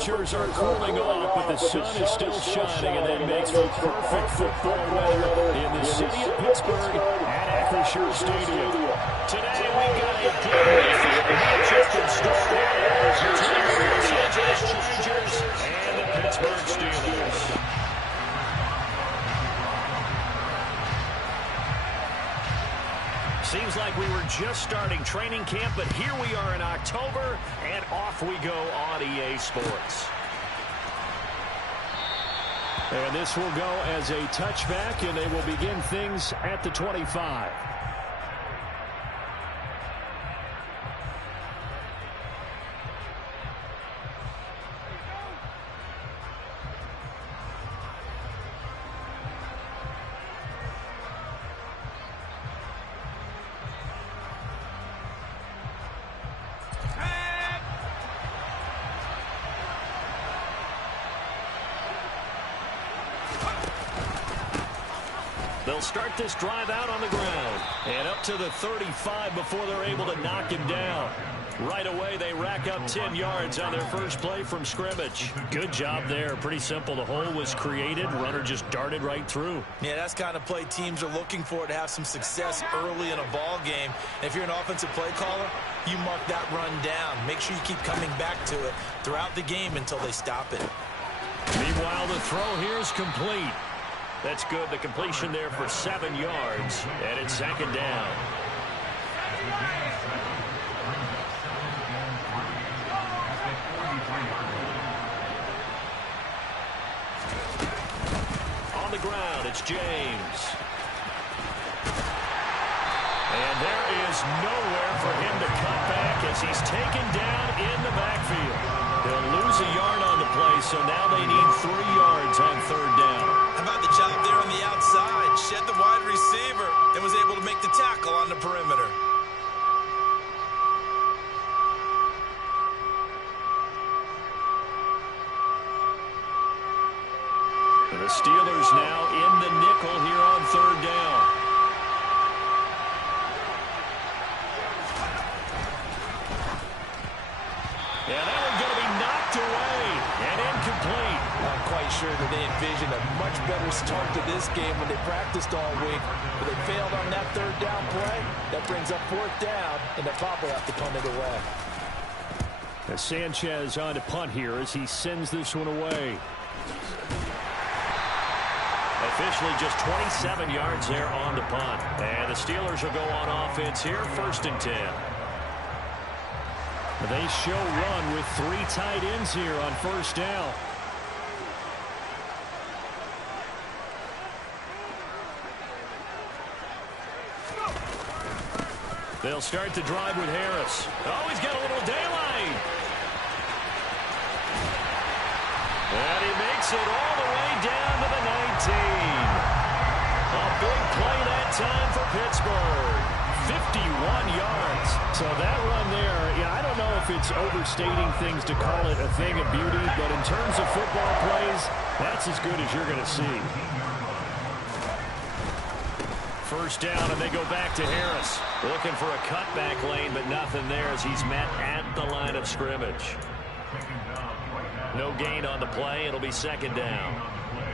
temperatures are cooling off, but the sun is still shining, and that makes for perfect football weather in the city of Pittsburgh at Acrisure Stadium. Today, we've got a good weekend matchup in store between the Los Angeles Chargers and the Pittsburgh Steelers. Seems like we were just starting training camp, but here we are in October, and off we go on EA Sports. And this will go as a touchback, and they will begin things at the 25. They'll start this drive out on the ground and up to the 35 before they're able to knock him down. Right away, they rack up 10 yards on their first play from scrimmage. Good job there. Pretty simple. The hole was created. Runner just darted right through. Yeah, that's the kind of play teams are looking for to have some success early in a ball game. And if you're an offensive play caller, you mark that run down. Make sure you keep coming back to it throughout the game until they stop it. Meanwhile, the throw here is complete. That's good. The completion there for 7 yards, and it's second down. On the ground, it's James. And there is nowhere for him to cut back as he's taken down in the backfield. They'll lose a yard on the play, so now they need 3 yards on third down. How about the job there on the outside? Shed the wide receiver and was able to make the tackle on the perimeter. The Steelers now in the nickel here on third down. Yeah, that one's going to be knocked away and incomplete. I'm quite sure that they envisioned a much better start to this game when they practiced all week. But they failed on that third down play. That brings up fourth down, and they'll probably have to punt it away. As Sanchez on to punt here as he sends this one away. Officially just 27 yards there on the punt. And the Steelers will go on offense here, 1st and 10. They show run with 3 tight ends here on first down. They'll start the drive with Harris. Oh, he's got a little daylight. And he makes it all the way down to the 19. A big play that time for Pittsburgh. 51 yards. So that run there, yeah, I don't know if it's overstating things to call it a thing of beauty, but in terms of football plays, that's as good as you're going to see. First down, and they go back to Harris. Looking for a cutback lane, but nothing there as he's met at the line of scrimmage. No gain on the play. It'll be second down.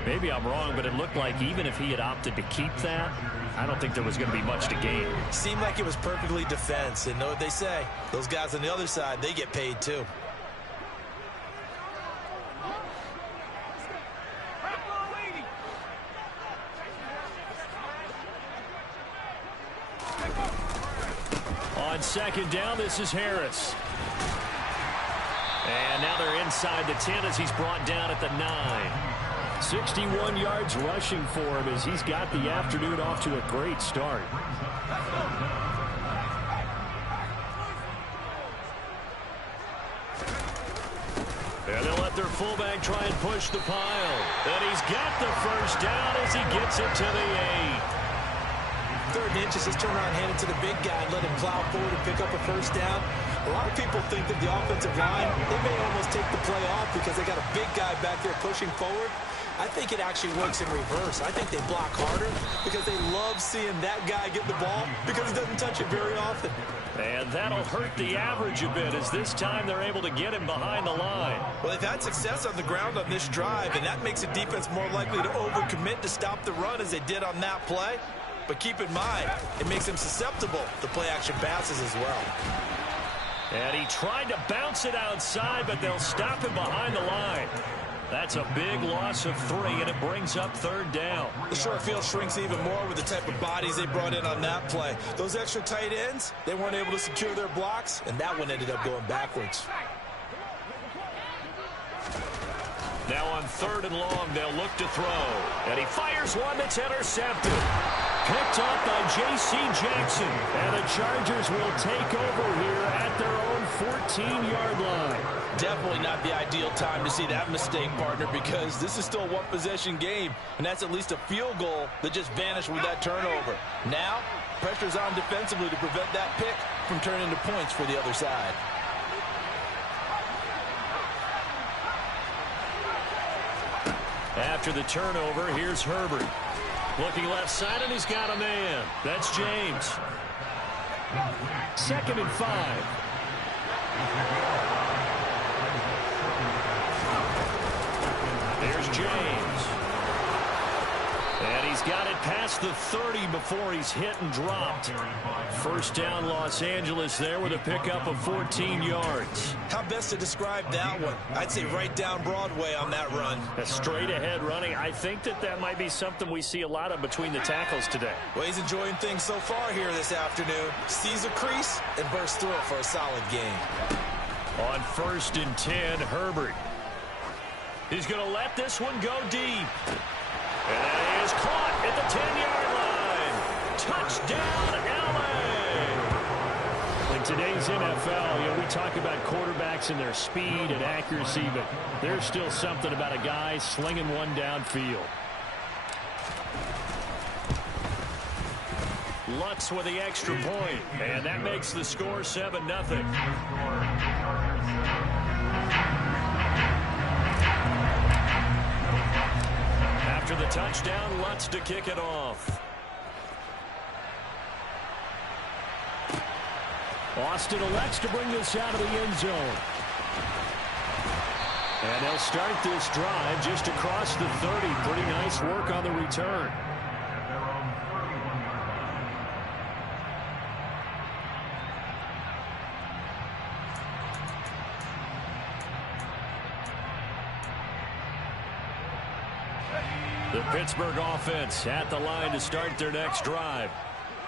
Maybe I'm wrong, but it looked like even if he had opted to keep that, I don't think there was going to be much to gain. Seemed like it was perfectly defense. And know what they say? Those guys on the other side, they get paid too. On second down, this is Harris. And now they're inside the 10 as he's brought down at the 9. 61 yards rushing for him as he's got the afternoon off to a great start. And they'll let their fullback try and push the pile. And he's got the first down as he gets it to the 8. 3rd and inches, just turn around, hand it to the big guy, and let him plow forward and pick up a first down. A lot of people think that the offensive line, they may almost take the play off because they got a big guy back there pushing forward. I think it actually works in reverse. I think they block harder because they love seeing that guy get the ball because he doesn't touch it very often. And that'll hurt the average a bit as this time they're able to get him behind the line. Well, they've had success on the ground on this drive, and that makes the defense more likely to overcommit to stop the run as they did on that play. But keep in mind, it makes them susceptible to play-action passes as well. And he tried to bounce it outside, but they'll stop him behind the line. That's a big loss of 3, and it brings up 3rd down. The short field shrinks even more with the type of bodies they brought in on that play. Those extra tight ends, they weren't able to secure their blocks, and that one ended up going backwards. Now on 3rd and long, they'll look to throw. And he fires one that's intercepted. Picked up by J.C. Jackson. And the Chargers will take over here at their own 14-yard line. Definitely not the ideal time to see that mistake, partner, because this is still a one-possession game, and that's at least a field goal that just vanished with that turnover. Now, pressure's on defensively to prevent that pick from turning into points for the other side. After the turnover, here's Herbert. Looking left side, and he's got a man. That's James. 2nd and 5. There's James. And he's got it past the 30 before he's hit and dropped. 1st down, Los Angeles there with a pickup of 14 yards. How best to describe that one? I'd say right down Broadway on that run. A straight ahead running. I think that might be something we see a lot of between the tackles today. Well, he's enjoying things so far here this afternoon. Sees a crease and bursts through it for a solid game. On 1st and 10, Herbert. He's going to let this one go deep. And it is caught at the 10-yard line. Touchdown, L.A. In today's NFL, we talk about quarterbacks and their speed and accuracy, but there's still something about a guy slinging one downfield. Lutz with the extra point, and that makes the score 7-0. After the touchdown, Lutz to kick it off. Austin elects to bring this out of the end zone. And they'll start this drive just across the 30. Pretty nice work on the return. The Pittsburgh offense at the line to start their next drive.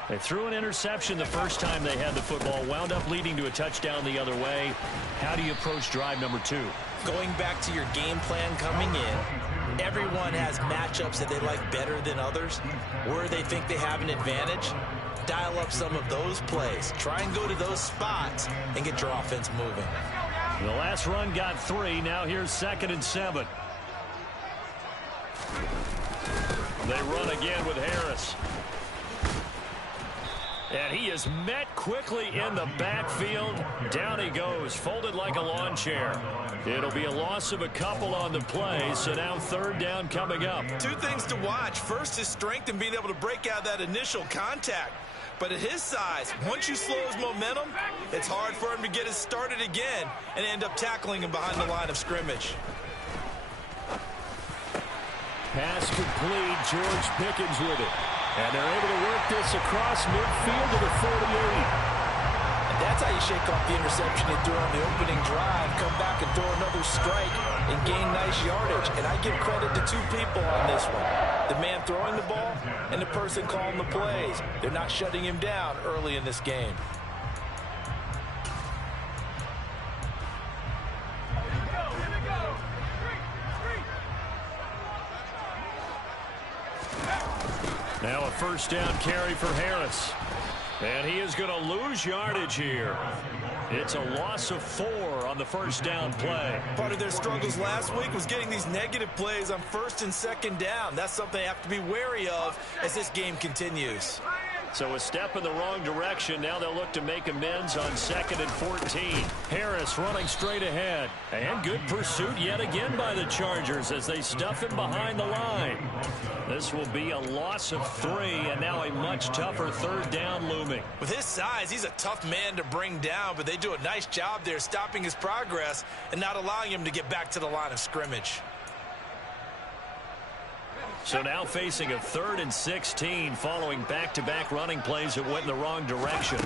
They threw an interception the first time they had the football, wound up leading to a touchdown the other way. How do you approach drive number 2? Going back to your game plan coming in, everyone has matchups that they like better than others. Where they think they have an advantage, dial up some of those plays. Try and go to those spots and get your offense moving. The last run got 3. Now here's 2nd and 7. They run again with Harris. And he is met quickly in the backfield. Down he goes, folded like a lawn chair. It'll be a loss of a couple on the play, so now 3rd down coming up. 2 things to watch. First, his strength and being able to break out that initial contact. But at his size, once you slow his momentum, it's hard for him to get it started again and end up tackling him behind the line of scrimmage. Pass complete. George Pickens with it. And they're able to work this across midfield to the 48. And that's how you shake off the interception he threw on the opening drive, come back and throw another strike and gain nice yardage. And I give credit to 2 people on this one. The man throwing the ball and the person calling the plays. They're not shutting him down early in this game. Now a 1st down carry for Harris. And he is going to lose yardage here. It's a loss of 4 on the 1st down play. Part of their struggles last week was getting these negative plays on 1st and 2nd down. That's something they have to be wary of as this game continues. So a step in the wrong direction. Now they'll look to make amends on 2nd and 14. Harris running straight ahead. And good pursuit yet again by the Chargers as they stuff him behind the line. This will be a loss of 3, and now a much tougher 3rd down looming. With his size, he's a tough man to bring down, but they do a nice job there stopping his progress and not allowing him to get back to the line of scrimmage. So now facing a 3rd and 16 following back-to-back running plays that went in the wrong direction.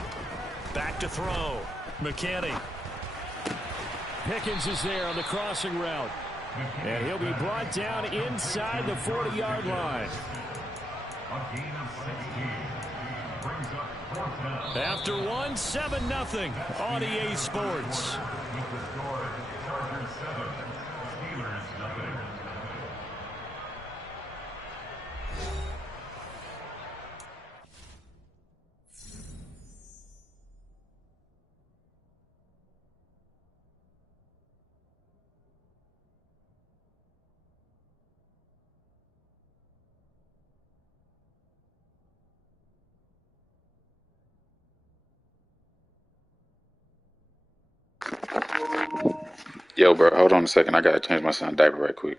Back to throw. McKinney. Pickens is there on the crossing route. And he'll be brought down inside the 40-yard line. After 1, 7-0 on EA Sports. Yo, bro, hold on a second. I gotta change my son's diaper right quick.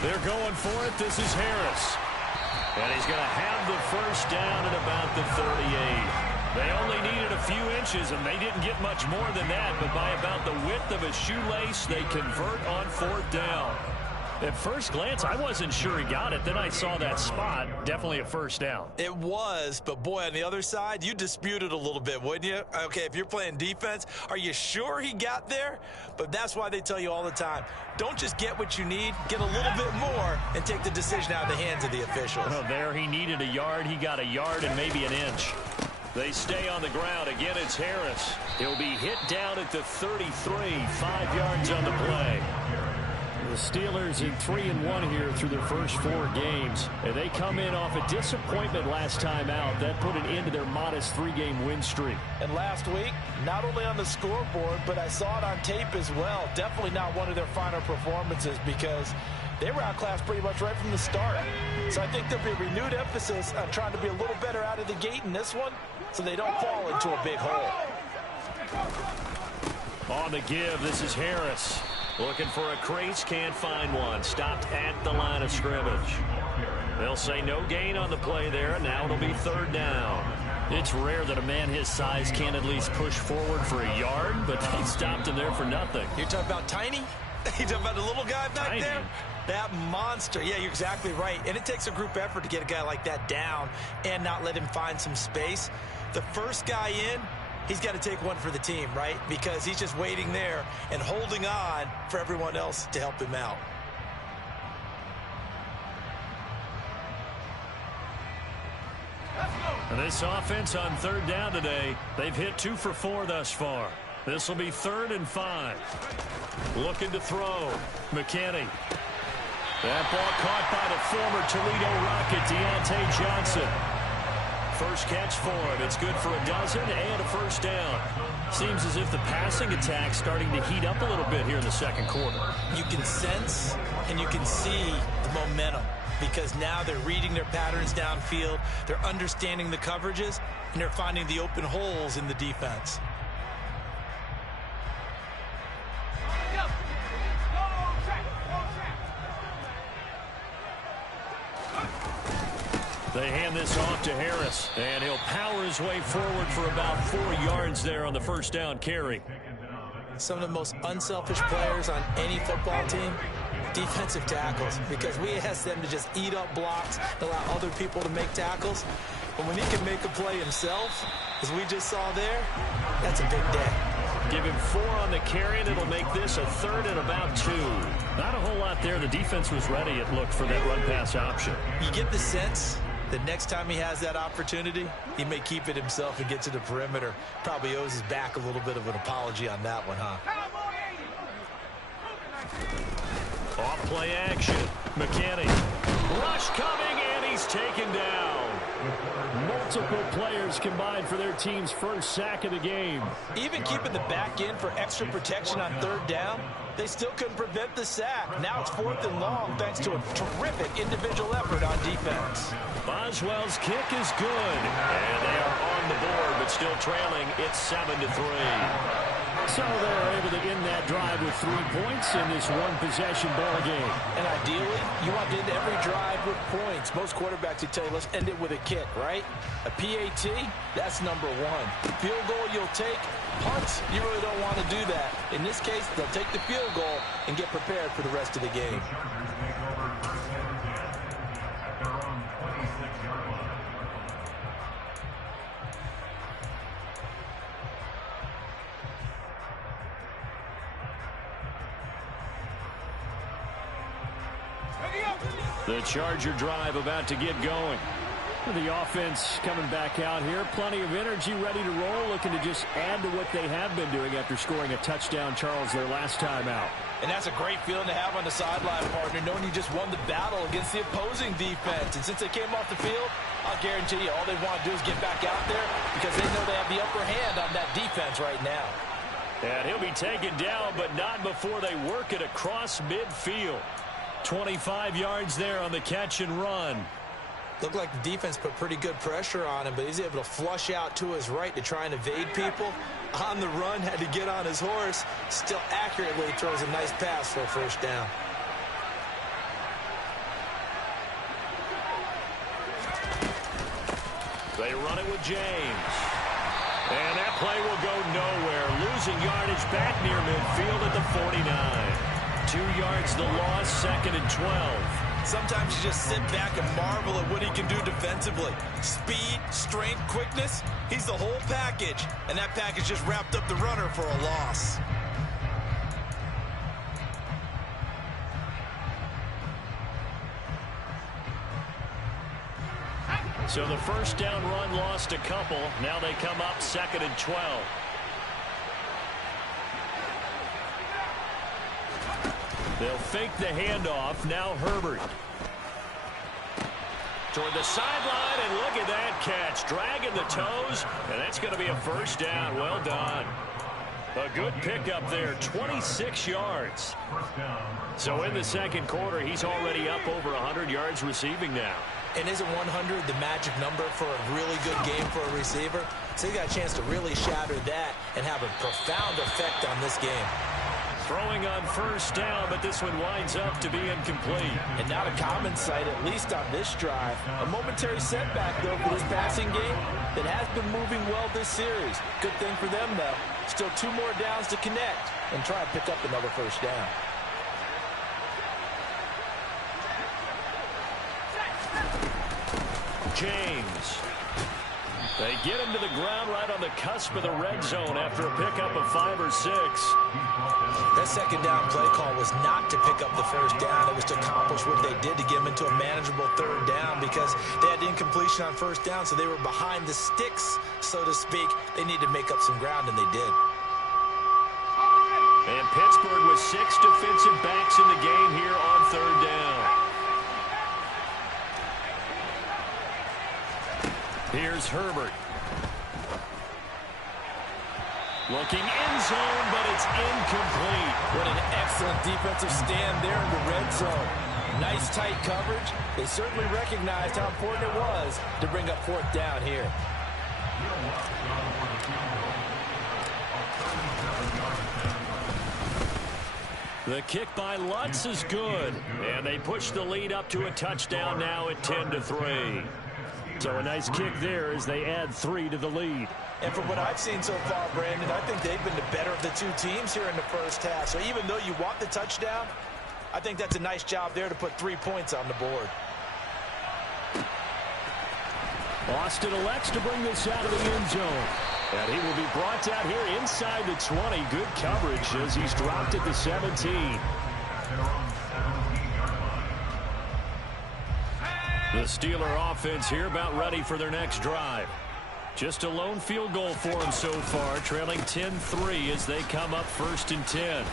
They're going for it. This is Harris. And he's going to have the first down at about the 38. They only needed a few inches, and they didn't get much more than that. But by about the width of a shoelace, they convert on 4th down. At first glance, I wasn't sure he got it. Then I saw that spot. Definitely a first down. It was, but boy, on the other side, you dispute it a little bit, wouldn't you? Okay, if you're playing defense, are you sure he got there? But that's why they tell you all the time, don't just get what you need, get a little bit more, and take the decision out of the hands of the officials. Well, there he needed a yard. He got a yard and maybe an inch. They stay on the ground. Again, it's Harris. He'll be hit down at the 33, 5 yards on the play. The Steelers in 3-1 here through their first 4 games. And they come in off a disappointment last time out. That put an end to their modest 3-game win streak. And last week, not only on the scoreboard, but I saw it on tape as well. Definitely not one of their finer performances because they were outclassed pretty much right from the start. So I think there'll be a renewed emphasis on trying to be a little better out of the gate in this one so they don't fall into a big hole. On the give, this is Harris. Looking for a crease, can't find one. Stopped at the line of scrimmage. They'll say no gain on the play there, and now it'll be 3rd down. It's rare that a man his size can't at least push forward for a yard, but they stopped him there for nothing. You're talking about tiny? You're talking about the little guy back Tiny. there? That monster. Yeah, you're exactly right. And it takes a group effort to get a guy like that down and not let him find some space. The first guy in, he's got to take one for the team, right? Because he's just waiting there and holding on for everyone else to help him out. And this offense on 3rd down today, they've hit 2 for 4 thus far. This will be 3rd and 5. Looking to throw. McKinney. That ball caught by the former Toledo Rocket, Deontay Johnson. First catch for him. It's good for a dozen and a first down. Seems as if the passing attack's starting to heat up a little bit here in the second quarter. You can sense and you can see the momentum. because now they're reading their patterns downfield, they're understanding the coverages, and they're finding the open holes in the defense. They hand this off to Harris, and he'll power his way forward for about 4 yards there on the first down carry. Some of the most unselfish players on any football team, defensive tackles, because we ask them to just eat up blocks, allow other people to make tackles. But when he can make a play himself, as we just saw there, that's a big day. Give him 4 on the carry, and it'll make this a 3rd and about 2. Not a whole lot there. The defense was ready, it looked, for that run-pass option. You get the sense that next time he has that opportunity, he may keep it himself and get to the perimeter. Probably owes his back a little bit of an apology on that one, huh? Off play action. McKinney. Rush coming, and he's taken down. Multiple players combined for their team's first sack of the game. Even keeping the back in for extra protection on 3rd down, they still couldn't prevent the sack. Now it's 4th and long thanks to a terrific individual effort on defense. Boswell's kick is good, and they are on the board, but still trailing. It's 7-3. So they're able to end that drive with 3 points in this one-possession ball game. And ideally, you want to end every drive with points. Most quarterbacks would tell you, let's end it with a kick, right? A PAT, that's number 1. Field goal you'll take. Punts, you really don't want to do that. In this case, they'll take the field goal and get prepared for the rest of the game. The Charger drive about to get going. The offense coming back out here. Plenty of energy, ready to roll, looking to just add to what they have been doing after scoring a touchdown, Charles, their last time out. And that's a great feeling to have on the sideline, partner, knowing you just won the battle against the opposing defense. And since they came off the field, I'll guarantee you all they want to do is get back out there because they know they have the upper hand on that defense right now. And he'll be taken down, but not before they work it across midfield. 25 yards there on the catch and run. Looked like the defense put pretty good pressure on him, but he's able to flush out to his right to try and evade people. On the run, had to get on his horse. Still accurately throws a nice pass for a first down. They run it with James. And that play will go nowhere. Losing yardage back near midfield at the 49. 2 yards the loss, 2nd and 12. Sometimes you just sit back and marvel at what he can do defensively. Speed, strength, quickness, he's the whole package. And that package just wrapped up the runner for a loss. So the first down run lost a couple. Now they come up 2nd and 12. They'll fake the handoff. Now Herbert. Toward the sideline, and look at that catch. Dragging the toes, and that's going to be a first down. Well done. A good pickup there, 26 yards. So in the second quarter, he's already up over 100 yards receiving now. And isn't 100 the magic number for a really good game for a receiver? So he got a chance to really shatter that and have a profound effect on this game. Throwing on first down, but this one winds up to be incomplete. And not a common sight, at least on this drive. A momentary setback, though, for this passing game that has been moving well this series. Good thing for them, though. Still 2 more downs to connect and try and pick up another first down. James. They get him to the ground right on the cusp of the red zone after a pickup of 5 or 6. That second down play call was not to pick up the first down. It was to accomplish what they did to get them into a manageable 3rd down because they had incompletion on first down, so they were behind the sticks, so to speak. They needed to make up some ground, and they did. And Pittsburgh with 6 defensive backs in the game here on 3rd down. Here's Herbert. Looking end zone, but it's incomplete. What an excellent defensive stand there in the red zone. Nice tight coverage. They certainly recognized how important it was to bring up fourth down here. The kick by Lutz is good, and they push the lead up to a touchdown now at 10-3. So a nice kick there as they add 3 to the lead. And from what I've seen so far, Brandon, I think they've been the better of the two teams here in the first half. So even though you want the touchdown, I think that's a nice job there to put 3 points on the board. Austin elects to bring this out of the end zone. And he will be brought down here inside the 20. Good coverage as he's dropped at the 17. The Steeler offense here about ready for their next drive. Just a lone field goal for them so far, trailing 10-3 as they come up 1st and 10.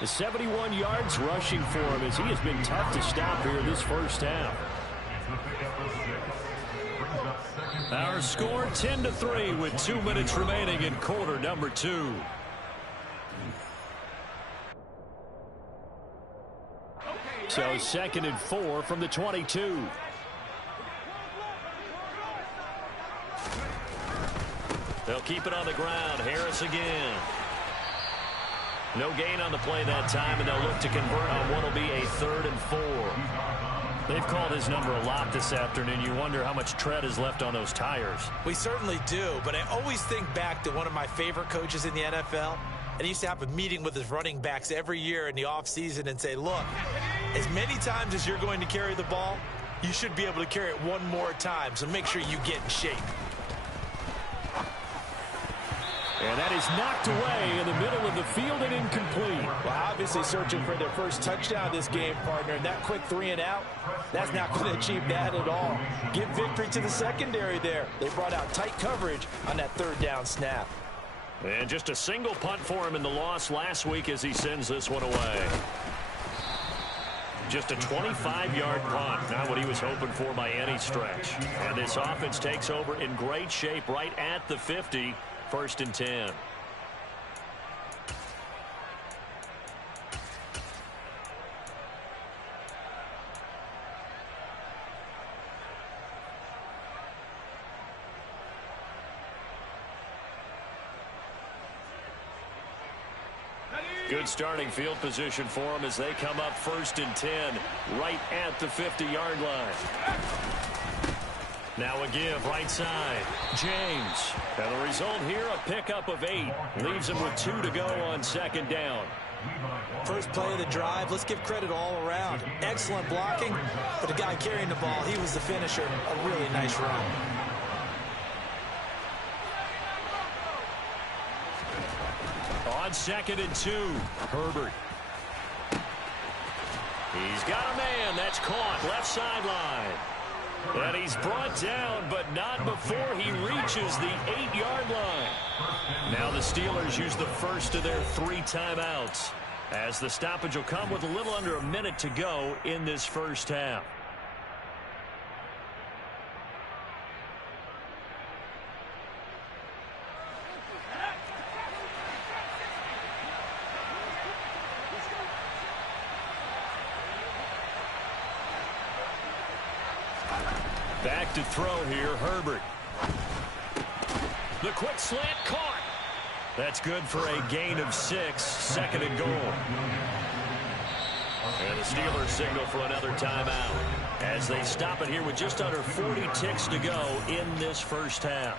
The 71 yards rushing for him as he has been tough to stop here this first half. Our score 10-3 with 2 minutes remaining in quarter number 2. So 2nd and 4 from the 22. They'll keep it on the ground. Harris again. No gain on the play that time, and they'll look to convert on what will be a 3rd and 4. They've called his number a lot this afternoon. You wonder how much tread is left on those tires. We certainly do, but I always think back to one of my favorite coaches in the NFL. And he used to have a meeting with his running backs every year in the offseason and say, look, as many times as you're going to carry the ball, you should be able to carry it one more time, so make sure you get in shape. And that is knocked away in the middle of the field and incomplete. Well, obviously searching for their first touchdown this game, partner. And that quick 3 and out, that's not going to achieve that at all. Give victory to the secondary there. They brought out tight coverage on that 3rd down snap. And just a single punt for him in the loss last week as he sends this one away. Just a 25-yard punt, not what he was hoping for by any stretch. And this offense takes over in great shape right at the 50, 1st and 10. Good starting field position for them as they come up 1st and 10, right at the 50-yard line. Now a give right side. James. And the result here, a pickup of 8. Leaves him with 2 to go on 2nd down. First play of the drive, let's give credit all around. Excellent blocking, but the guy carrying the ball, he was the finisher. A really nice run. On 2nd and 2, Herbert. He's got a man. That's caught. Left sideline. And he's brought down, but not before he reaches the 8-yard line. Now the Steelers use the first of their 3 timeouts, as the stoppage will come with a little under a minute to go in this first half. Back to throw here, Herbert. The quick slant caught. That's good for a gain of 6, 2nd and goal. And the Steelers signal for another timeout as they stop it here with just under 40 ticks to go in this first half.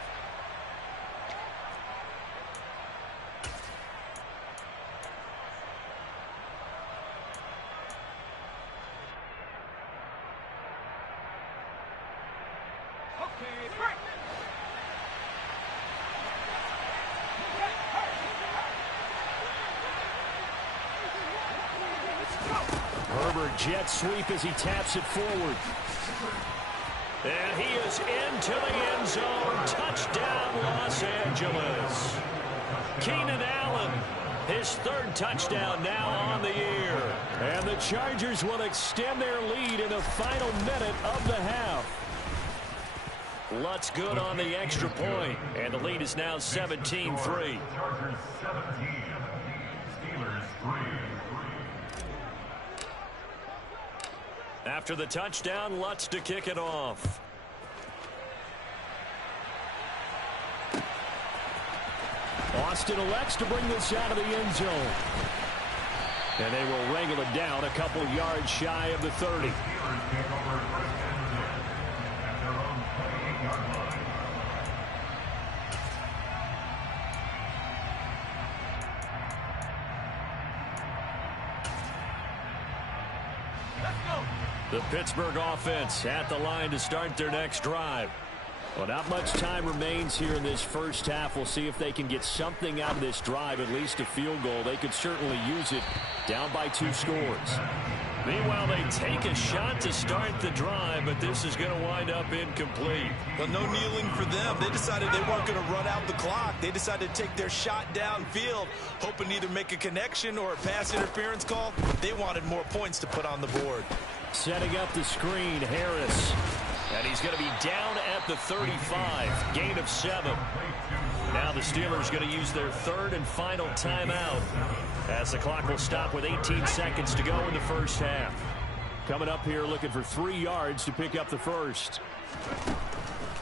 Jet sweep as he taps it forward. And he is into the end zone. Touchdown, Los Angeles. Keenan Allen, his 3rd touchdown now on the year. And the Chargers will extend their lead in the final minute of the half. Lutz good on the extra point, and the lead is now 17-3. After the touchdown, Lutz to kick it off. Austin elects to bring this out of the end zone. And they will wrangle it down a couple yards shy of the 30. The Pittsburgh offense at the line to start their next drive. Well, not much time remains here in this first half. We'll see if they can get something out of this drive, at least a field goal. They could certainly use it down by 2 scores. Meanwhile, they take a shot to start the drive, but this is going to wind up incomplete. Well, no kneeling for them. They decided they weren't going to run out the clock. They decided to take their shot downfield, hoping to either make a connection or a pass interference call. They wanted more points to put on the board. Setting up the screen, Harris. And he's going to be down at the 35. Gain of 7. Now the Steelers going to use their third and final timeout as the clock will stop with 18 seconds to go in the first half. Coming up here looking for 3 yards to pick up the first.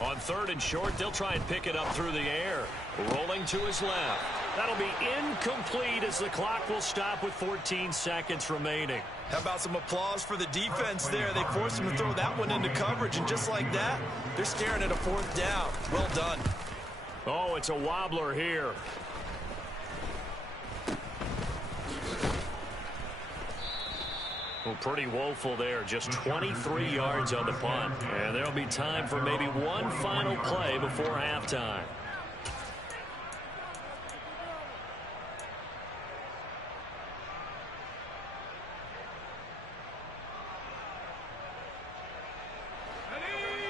On 3rd and short, they'll try and pick it up through the air. Rolling to his left. That'll be incomplete as the clock will stop with 14 seconds remaining. How about some applause for the defense there? They forced him to throw that one into coverage, and just like that, they're staring at a 4th down. Well done. Oh, it's a wobbler here. Well, pretty woeful there. Just 23 yards on the punt. And there'll be time for maybe one final play before halftime.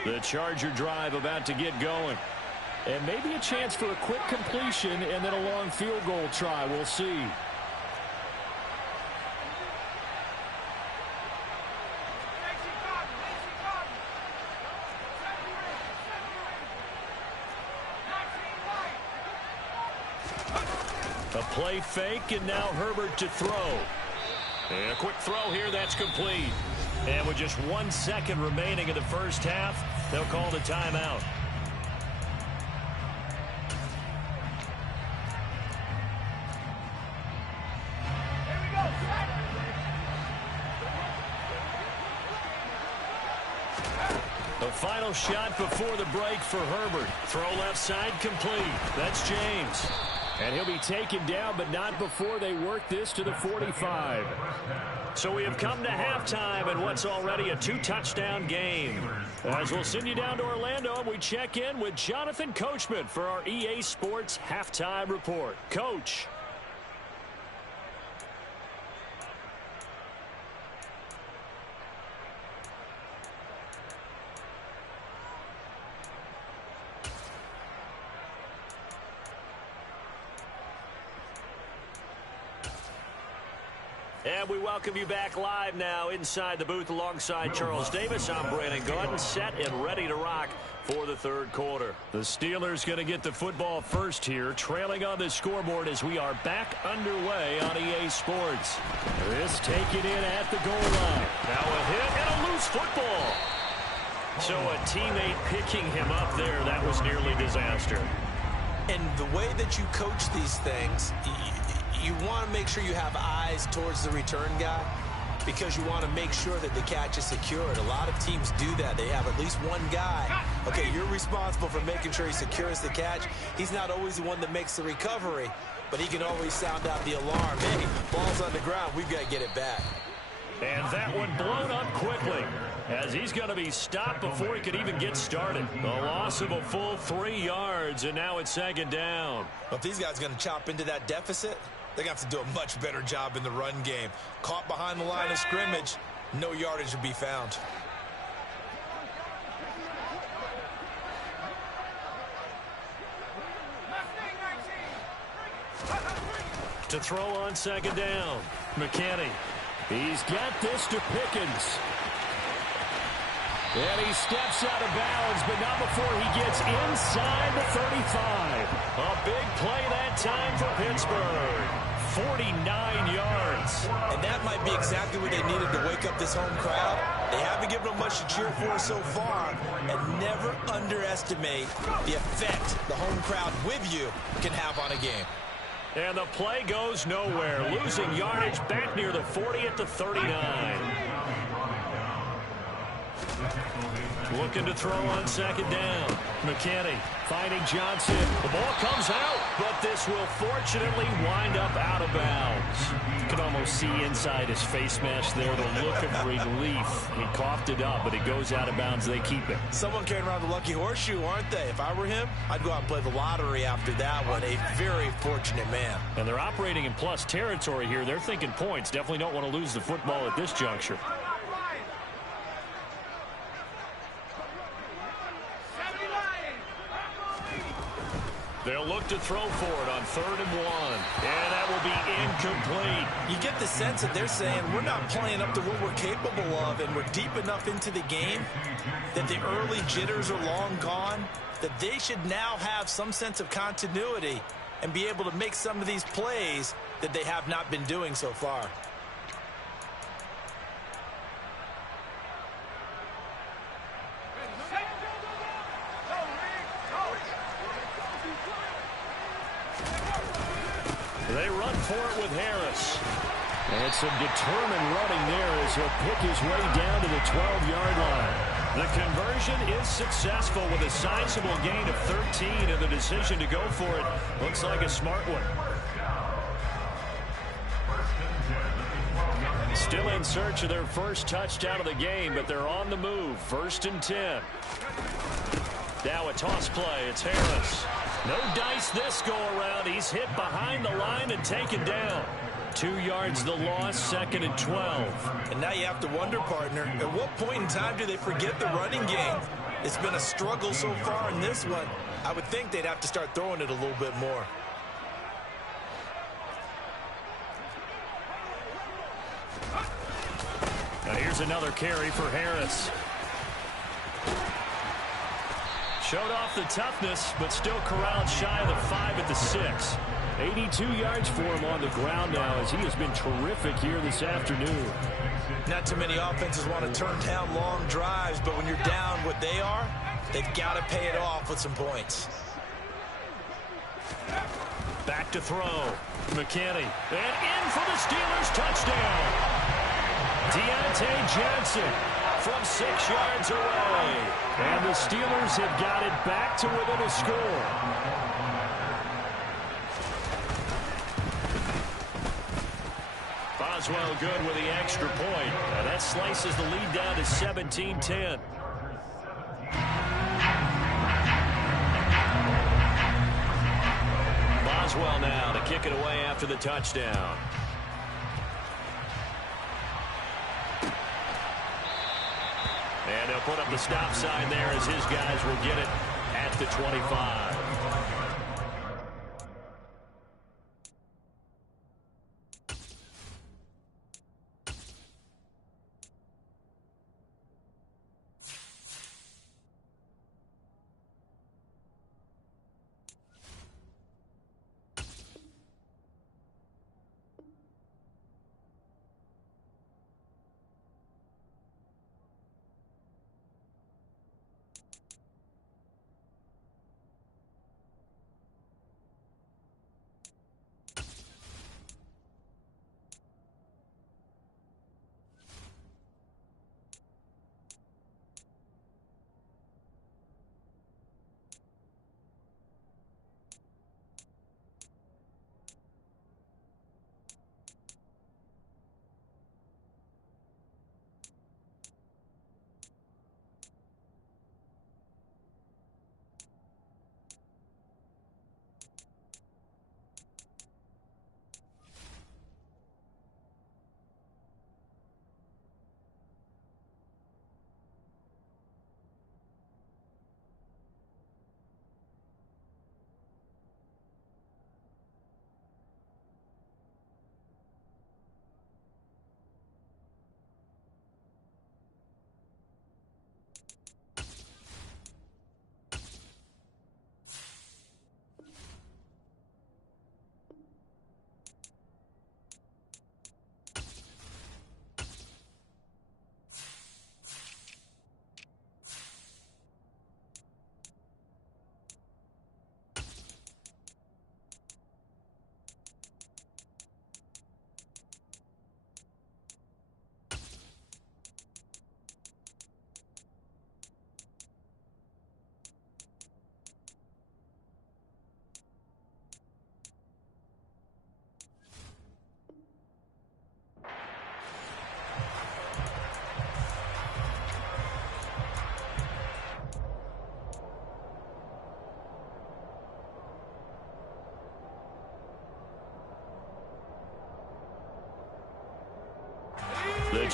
The Charger drive about to get going. And maybe a chance for a quick completion and then a long field goal try. We'll see. A play fake, and now Herbert to throw. And a quick throw here, that's complete. And with just 1 second remaining in the first half, they'll call the timeout. The final shot before the break for Herbert. Throw left side complete. That's James. And he'll be taken down, but not before they work this to the 45. So we have come to halftime in what's already a 2-touchdown game. As we'll send you down to Orlando, and we check in with Jonathan Coachman for our EA Sports Halftime Report. Coach. And we welcome you back live now inside the booth alongside Charles Davis. I'm Brandon Gordon, set and ready to rock for the 3rd quarter. The Steelers going to get the football first here, trailing on the scoreboard as we are back underway on EA Sports. This taken in at the goal line. Now a hit and a loose football. So a teammate picking him up there, that was nearly disaster. And the way that you coach these things, you want to make sure you have eyes towards the return guy because you want to make sure that the catch is secured. A lot of teams do that. They have at least one guy. Okay, you're responsible for making sure he secures the catch. He's not always the one that makes the recovery, but he can always sound out the alarm. Hey, ball's on the ground. We've got to get it back. And that one blown up quickly as he's going to be stopped before he could even get started. The loss of a full 3 yards, and now it's 2nd down. Well, if these guys are going to chop into that deficit, they're going to have to do a much better job in the run game. Caught behind the line of scrimmage, no yardage to be found. To throw on 2nd down, McKinney. He's got this to Pickens. And he steps out of bounds, but not before he gets inside the 35. A big play that time for Pittsburgh. 49 yards. And that might be exactly what they needed to wake up this home crowd. They haven't given them much to cheer for so far, and never underestimate the effect the home crowd with you can have on a game. And the play goes nowhere, losing yardage back near the 40 at the 39. Looking to throw on second down. McKinney finding Johnson. The ball comes out, but this will fortunately wind up out of bounds. You can almost see inside his face mask there the look of relief. He coughed it up, but it goes out of bounds. They keep it. Someone carrying around the lucky horseshoe, aren't they? If I were him, I'd go out and play the lottery after that one. A very fortunate man. And they're operating in plus territory here. They're thinking points. Definitely don't want to lose the football at this juncture. They'll look to throw for it on 3rd and 1. And that will be incomplete. You get the sense that they're saying we're not playing up to what we're capable of, and we're deep enough into the game that the early jitters are long gone, that they should now have some sense of continuity and be able to make some of these plays that they have not been doing so far. They run for it with Harris. And some determined running there as he'll pick his way down to the 12-yard line. The conversion is successful with a sizable gain of 13, and the decision to go for it looks like a smart one. Still in search of their first touchdown of the game, but they're on the move. 1st and 10. Now a toss play. It's Harris. No dice this go-around. He's hit behind the line and taken down. 2 yards the loss, 2nd and 12. And now you have to wonder, partner, at what point in time do they forget the running game? It's been a struggle so far in this one. I would think they'd have to start throwing it a little bit more. And here's another carry for Harris. Showed off the toughness, but still corralled shy of the 5 at the 6. 82 yards for him on the ground now as he has been terrific here this afternoon. Not too many offenses want to turn down long drives, but when you're down what they are, they've got to pay it off with some points. Back to throw. McKinney. And in for the Steelers touchdown. Deontay Johnson from 6 yards away. And the Steelers have got it back to within a score. Boswell good with the extra point. And that slices the lead down to 17-10. Boswell now to kick it away after the touchdown. And he'll put up the stop sign there as his guys will get it at the 25.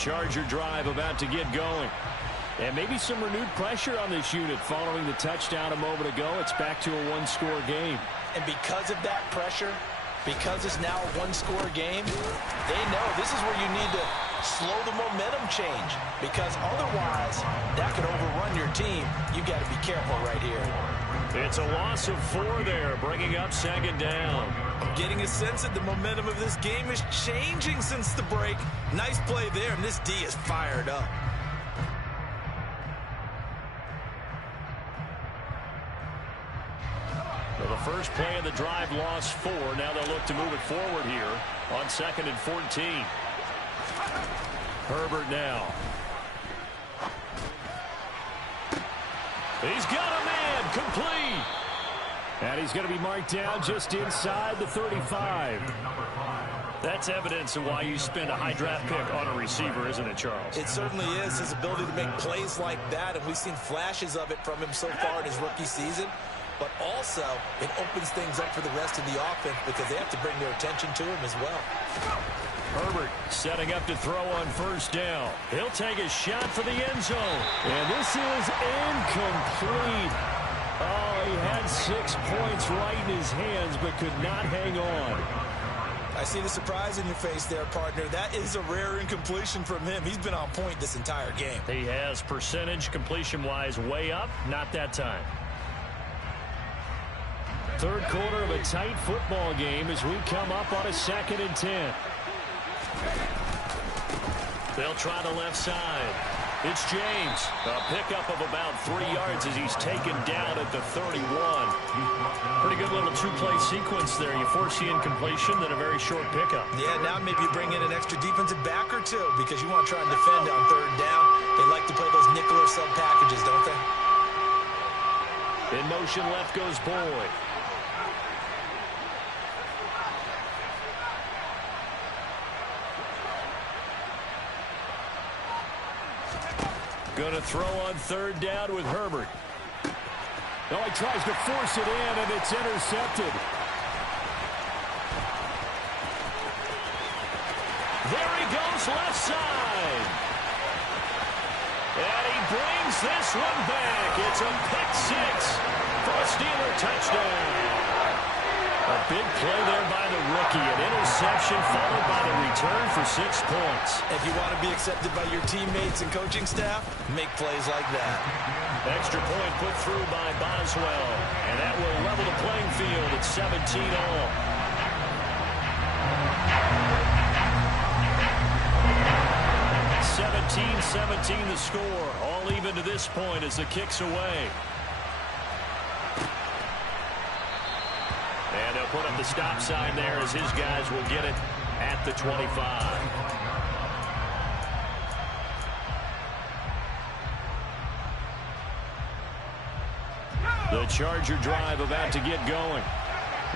Charger drive about to get going. And maybe some renewed pressure on this unit following the touchdown a moment ago. It's back to a one-score game. And because of that pressure, because it's now a one-score game, they know this is where you need to slow the momentum change, because otherwise that could overrun your team. You've got to be careful right here. It's a loss of 4 there, bringing up second down. I'm getting a sense that the momentum of this game is changing since the break. Nice play there, and this D is fired up. Well, the first play of the drive lost 4. Now they'll look to move it forward here on 2nd and 14. Herbert now. He's got a man, complete. And he's going to be marked down just inside the 35. That's evidence of why you spend a high draft pick on a receiver, isn't it, Charles? It certainly is, his ability to make plays like that, and we've seen flashes of it from him so far in his rookie season. But also, it opens things up for the rest of the offense because they have to bring their attention to him as well. Herbert setting up to throw on first down. He'll take a shot for the end zone. And this is incomplete. Oh, he had 6 points right in his hands but could not hang on. I see the surprise in your face there, partner. That is a rare incompletion from him. He's been on point this entire game. He has percentage completion-wise way up. Not that time. Third quarter of a tight football game as we come up on a 2nd and 10. They'll try the left side. It's James. A pickup of about 3 yards as he's taken down at the 31. Pretty good little two-play sequence there. You force the incompletion, then a very short pickup. Yeah, now maybe you bring in an extra defensive back or two because you want to try and defend on 3rd down. They like to play those nickel or sub packages, don't they? In motion left goes Boyd. Going to throw on 3rd down with Herbert. Oh, he tries to force it in, and it's intercepted. There he goes, left side. And he brings this one back. It's a pick 6 for a Steeler touchdown. A big play there by the rookie. An interception followed by the return for 6 points. If you want to be accepted by your teammates and coaching staff, make plays like that. Extra point put through by Boswell. And that will level the playing field at 17-all. (17-17) the score. All even to this point as the kick's away. And they'll put up the stop sign there as his guys will get it at the 25. The Charger drive about to get going.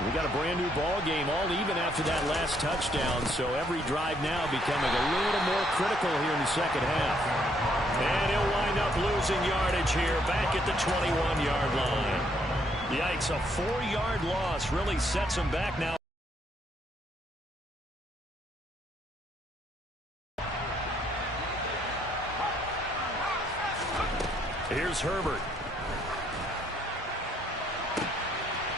We got a brand new ball game, all even after that last touchdown, so every drive now becoming a little more critical here in the second half. And he'll wind up losing yardage here back at the 21-yard line. Yikes, a 4-yard loss really sets him back now. Here's Herbert.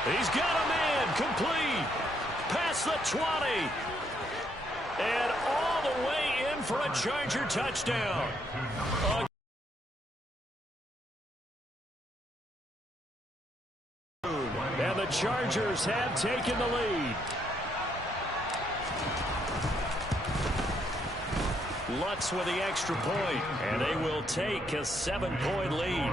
He's got a man, complete. Past the 20. And all the way in for a Charger touchdown. And the Chargers have taken the lead. Lutz with the extra point, and they will take a 7-point lead.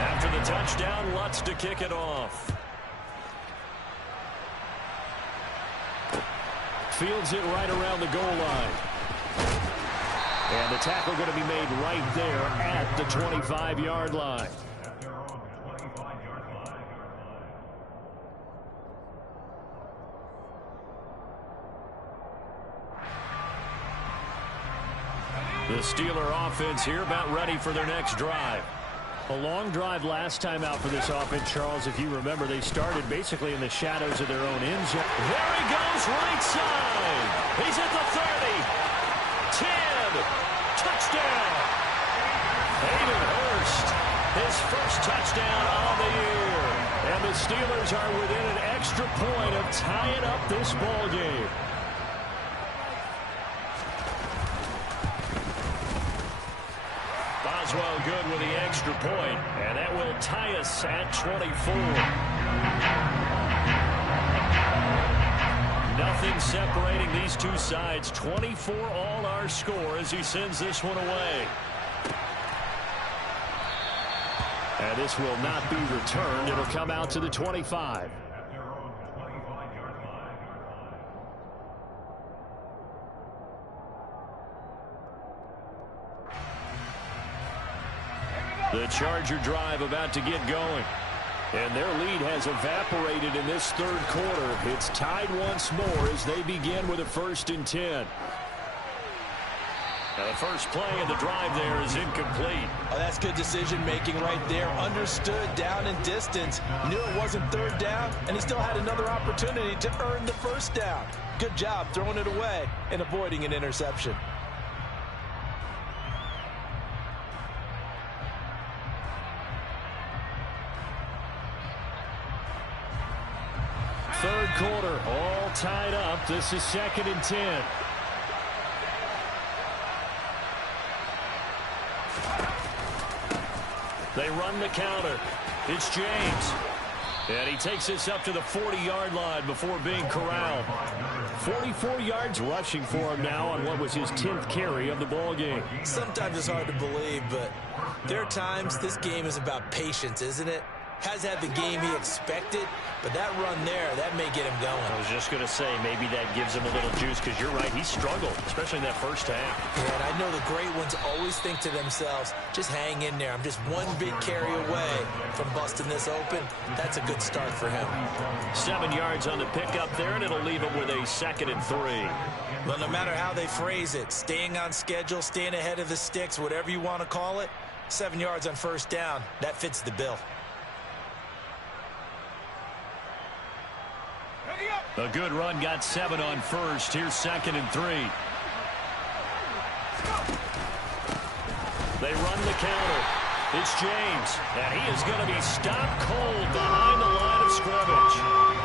After the touchdown, Lutz to kick it off. Fields it right around the goal line. And the tackle going to be made right there at the 25-yard line. The Steeler offense here about ready for their next drive. A long drive last time out for this offense, Charles. If you remember, they started basically in the shadows of their own end zone. There he goes, right side. He's at the 30. 10. Touchdown. Hayden Hurst, his first touchdown on the year. And the Steelers are within an extra point of tying up this ball game. Boswell good with the extra point, and that will tie us at 24. Nothing separating these two sides. 24 all our score as he sends this one away. And this will not be returned. It'll come out to the 25. The Charger drive about to get going. And their lead has evaporated in this third quarter. It's tied once more as they begin with a 1st and 10. Now the first play of the drive there is incomplete. Oh, that's good decision-making right there. Understood down and distance. Knew it wasn't 3rd down, and he still had another opportunity to earn the 1st down. Good job throwing it away and avoiding an interception. Third quarter, all tied up. This is 2nd and 10. They run the counter. It's James. And he takes this up to the 40-yard line before being corralled. 44 yards rushing for him now on what was his 10th carry of the ball game. Sometimes it's hard to believe, but there are times this game is about patience, isn't it? Has had the game he expected, but that run there, that may get him going. I was just going to say, maybe that gives him a little juice, because you're right, he struggled, especially in that first half. Yeah, and I know the great ones always think to themselves, just hang in there. I'm just one big carry away from busting this open. That's a good start for him. 7 yards on the pickup there, and it'll leave him with a 2nd and 3. Well, no matter how they phrase it, staying on schedule, staying ahead of the sticks, whatever you want to call it, 7 yards on 1st down, that fits the bill. A good run, got 7 on 1st. Here's 2nd and 3. They run the counter. It's James, and he is going to be stopped cold behind the line of scrimmage.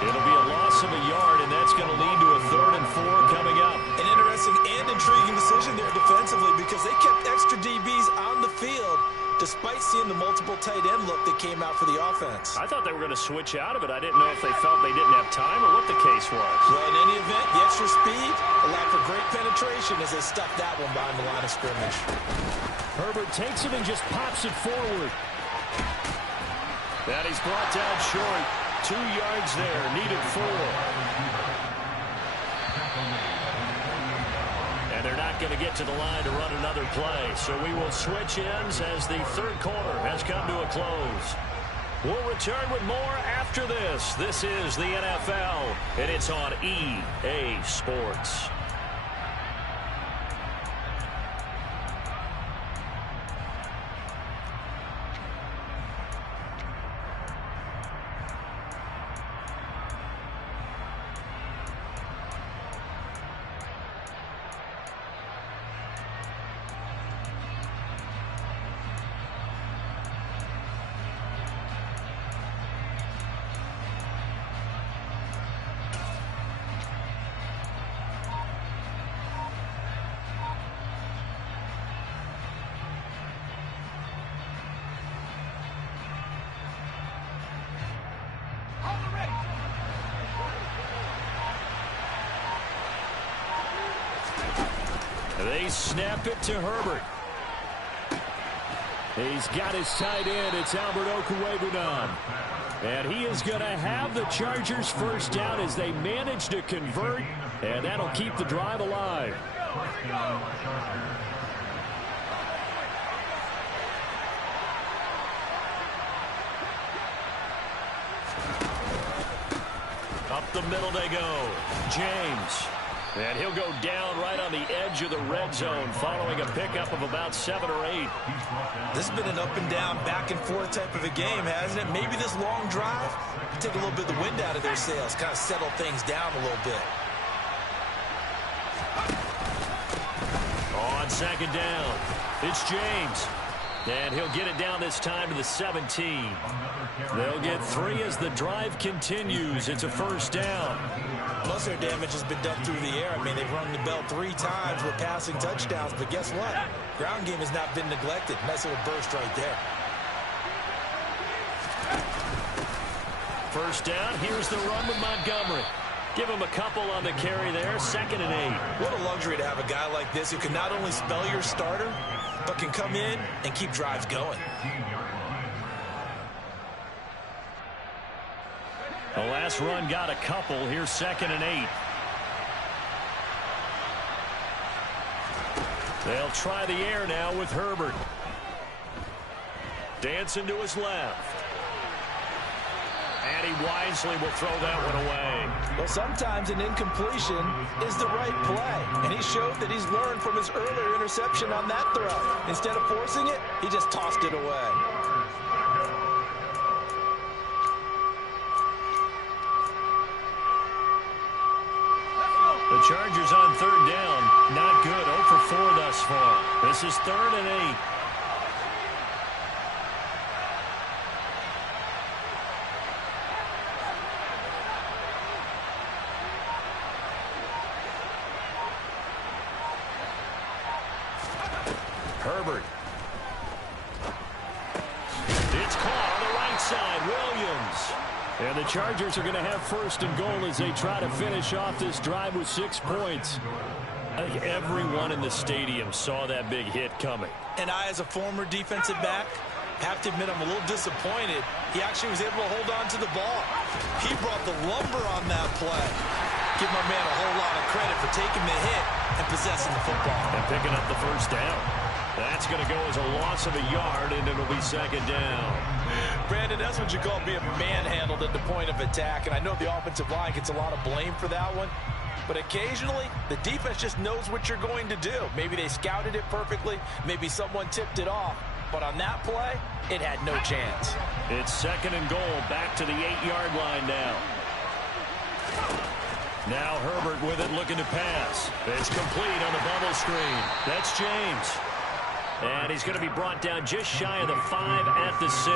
It'll be a loss of a yard, and that's going to lead to a 3rd and 4 coming up. An interesting and intriguing decision there defensively, because they kept extra DBs on the field despite seeing the multiple tight end look that came out for the offense. I thought they were going to switch out of it. I didn't know if they felt they didn't have time or what the case was. Well, in any event, the extra speed allowed for great penetration as they stuffed that one behind the line of scrimmage. Herbert takes it and just pops it forward. And he's brought down short. 2 yards there, needed 4. And they're not going to get to the line to run another play. So we will switch ends as the third quarter has come to a close. We'll return with more after this. This is the NFL, and it's on EA Sports. They snap it to Herbert. He's got his tight end. It's Albert Okwuegbunam. And he is going to have the Chargers first down as they manage to convert. And that'll keep the drive alive. Up the middle they go. James. And he'll go down right on the edge of the red zone following a pickup of about 7 or 8. This has been an up and down, back and forth type of a game, hasn't it? Maybe this long drive take a little bit of the wind out of their sails, kind of settle things down a little bit. On second down, it's James. And he'll get it down this time to the 17. They'll get 3 as the drive continues. It's a first down. Most of their damage has been done through the air. I mean, they've rung the bell 3 times with passing touchdowns, but guess what? Ground game has not been neglected. Nice little burst right there. First down, here's the run with Montgomery. Give him a couple on the carry there, 2nd and 8. What a luxury to have a guy like this who can not only spell your starter, but can come in and keep drives going. The last run got a couple. Here's 2nd and 8. They'll try the air now with Herbert. Dancing to his left. And he wisely will throw that one away. Well, sometimes an incompletion is the right play. And he showed that he's learned from his earlier interception on that throw. Instead of forcing it, he just tossed it away. The Chargers on 3rd down. Not good. 0 for 4 thus far. This is 3rd and 8. Herbert. It's caught on the right side. Williams. And the Chargers are going to have 1st and goal as they try to finish off this drive with 6 points. I think everyone in the stadium saw that big hit coming. And I, as a former defensive back, have to admit I'm a little disappointed. He actually was able to hold on to the ball. He brought the lumber on that play. Give my man a whole lot of credit for taking the hit and possessing the football. And picking up the first down. That's going to go as a loss of a yard, and it'll be 2nd down. Brandon, that's what you call being manhandled at the point of attack. And I know the offensive line gets a lot of blame for that one. But occasionally, the defense just knows what you're going to do. Maybe they scouted it perfectly. Maybe someone tipped it off. But on that play, it had no chance. It's 2nd and goal, back to the 8-yard line now. Now Herbert with it, looking to pass. It's complete on the bubble screen. That's James. And he's going to be brought down just shy of the 5 at the 6.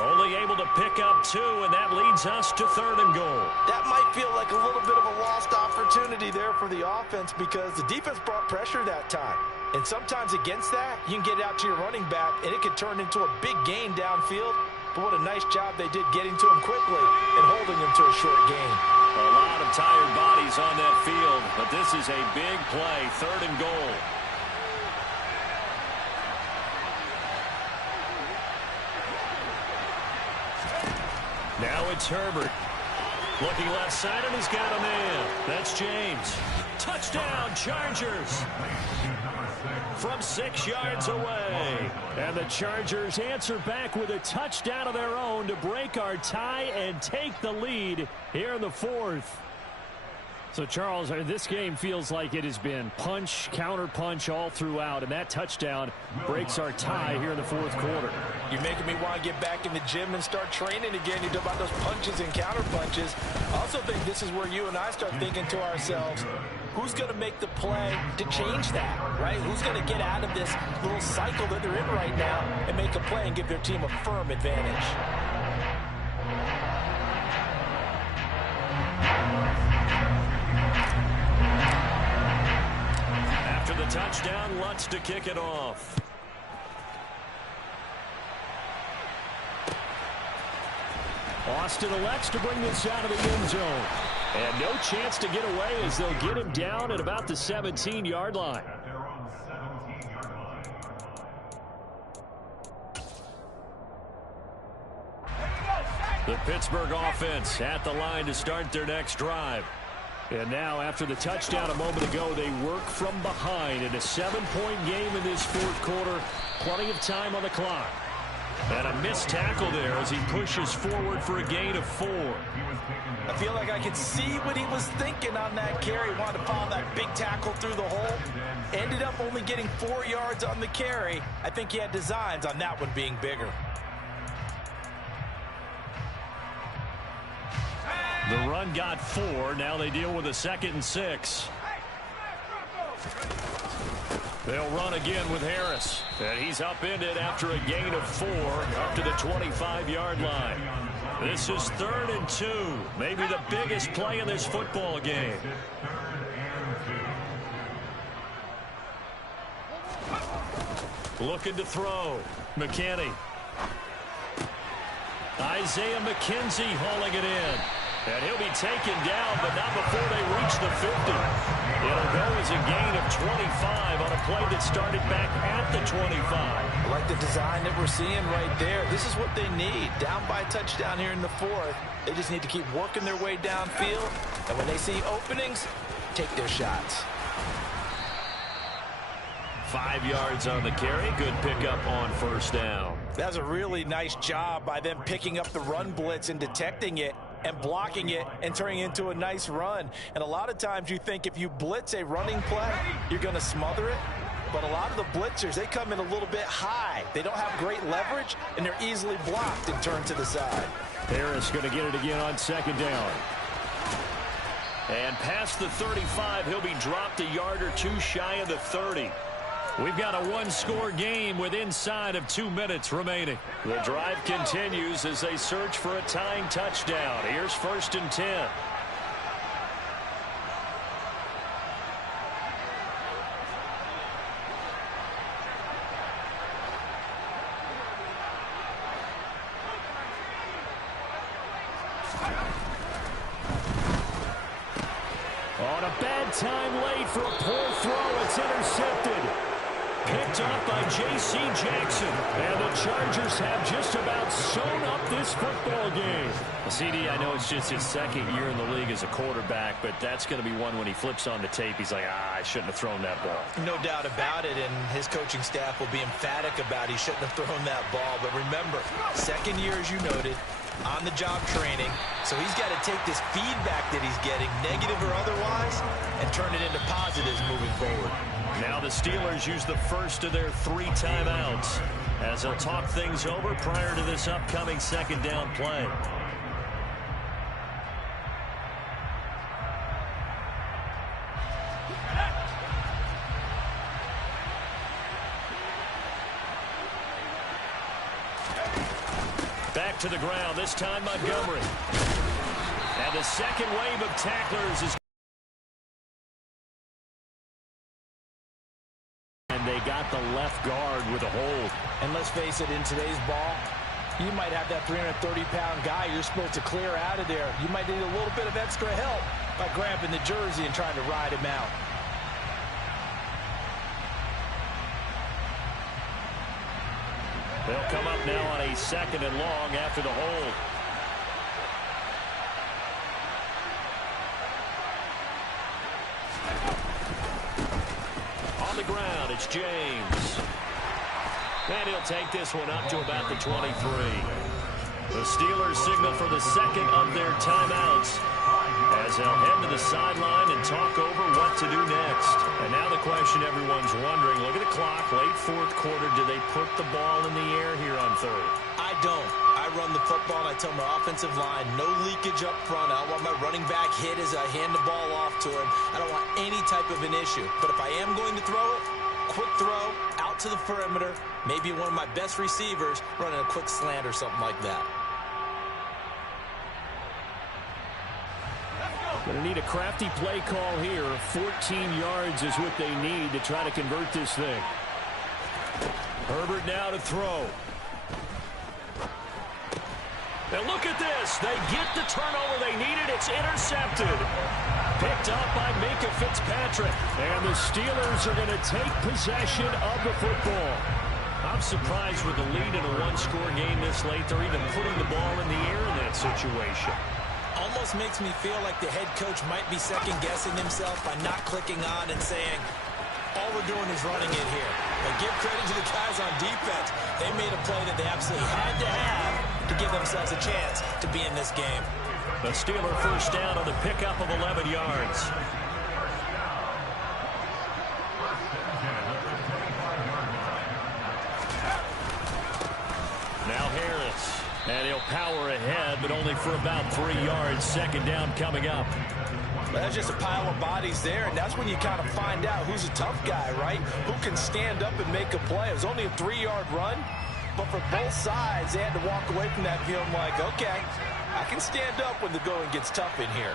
Only able to pick up 2, and that leads us to 3rd and goal. That might feel like a little bit of a lost opportunity there for the offense because the defense brought pressure that time. And sometimes against that, you can get out to your running back, and it could turn into a big gain downfield. But what a nice job they did getting to him quickly and holding him to a short gain. A lot of tired bodies on that field, but this is a big play, 3rd and goal. Now it's Herbert. Looking left side, and he's got a man. That's James. Touchdown, Chargers. From 6 yards away. And the Chargers answer back with a touchdown of their own to break our tie and take the lead here in the 4th. So, Charles, this game feels like it has been punch, counter-punch all throughout, and that touchdown breaks our tie here in the 4th quarter. You're making me want to get back in the gym and start training again. You talk about those punches and counter-punches. I also think this is where you and I start thinking to ourselves, who's going to make the play to change that, right? Who's going to get out of this little cycle that they're in right now and make a play and give their team a firm advantage? After the touchdown, Lutz to kick it off. Austin elects to bring this out of the end zone. And no chance to get away as they'll get him down at about the 17-yard line. The Pittsburgh offense at the line to start their next drive. And now, after the touchdown a moment ago, they work from behind in a 7-point game in this 4th quarter. Plenty of time on the clock. And a missed tackle there as he pushes forward for a gain of 4. I feel like I could see what he was thinking on that carry. Wanted to follow that big tackle through the hole. Ended up only getting 4 yards on the carry. I think he had designs on that one being bigger. The run got 4. Now they deal with a 2nd and 6. They'll run again with Harris. And he's upended after a gain of 4 up to the 25-yard line. This is 3rd and 2. Maybe the biggest play in this football game. Looking to throw. McKinney. Isaiah McKenzie hauling it in. And he'll be taken down, but not before they reach the 50. It'll go as a gain of 25 on a play that started back at the 25. I like the design that we're seeing right there. This is what they need. Down by a touchdown here in the 4th. They just need to keep working their way downfield. And when they see openings, take their shots. 5 yards on the carry. Good pickup on 1st down. That's a really nice job by them picking up the run blitz and detecting it and blocking it and turning it into a nice run. And a lot of times you think if you blitz a running play, you're going to smother it. But a lot of the blitzers, they come in a little bit high. They don't have great leverage, and they're easily blocked and turned to the side. Harris going to get it again on 2nd down. And past the 35, he'll be dropped a yard or 2 shy of the 30. We've got a 1-score game with inside of 2 minutes remaining. The drive continues as they search for a tying touchdown. Here's 1st and 10. On a bad time late for a poor throw. It's intercepted. Picked up by J.C. Jackson. And the Chargers have just about sewn up this football game. Well, CD, I know it's just his 2nd year in the league as a quarterback, but that's going to be one when he flips on the tape. He's like, I shouldn't have thrown that ball. No doubt about it, and his coaching staff will be emphatic about he shouldn't have thrown that ball. But remember, 2nd year, as you noted, on-the-job training. So he's got to take this feedback that he's getting, negative or otherwise, and turn it into positives moving forward. Now the Steelers use the first of their 3 timeouts as they'll talk things over prior to this upcoming 2nd down play. Back to the ground, this time Montgomery. And the second wave of tacklers is... And they got the left guard with a hold. And let's face it, in today's ball, you might have that 330-pound guy you're supposed to clear out of there. You might need a little bit of extra help by grabbing the jersey and trying to ride him out. They'll come up now on a 2nd and long after the hold. On the ground, it's James. And he'll take this one up to about the 23. The Steelers signal for the 2nd of their timeouts as they'll head to the sideline and talk over what to do next. And now the question everyone's wondering, look at the clock, late 4th quarter, do they put the ball in the air here on 3rd? I don't. I run the football and I tell my offensive line, no leakage up front. I don't want my running back hit as I hand the ball off to him. I don't want any type of an issue. But if I am going to throw it, quick throw, out to the perimeter, maybe one of my best receivers running a quick slant or something like that. Going to need a crafty play call here. 14 yards is what they need to try to convert this thing. Herbert now to throw. Now look at this. They get the turnover they needed. It's intercepted. Picked up by Minkah Fitzpatrick. And the Steelers are going to take possession of the football. I'm surprised with the lead in a 1-score game this late. They're even putting the ball in the air in that situation. Almost makes me feel like the head coach might be second-guessing himself by not clicking on and saying, all we're doing is running it here. But give credit to the guys on defense. They made a play that they absolutely had to have to give themselves a chance to be in this game. The Steeler first down on the pickup of 11 yards. Now Harris. And he'll power ahead, but only for about 3 yards. Second down coming up. That's just a pile of bodies there, and that's when you kind of find out who's a tough guy, right? Who can stand up and make a play. It was only a 3-yard run, but for both sides, they had to walk away from that feeling like, okay, I can stand up when the going gets tough in here.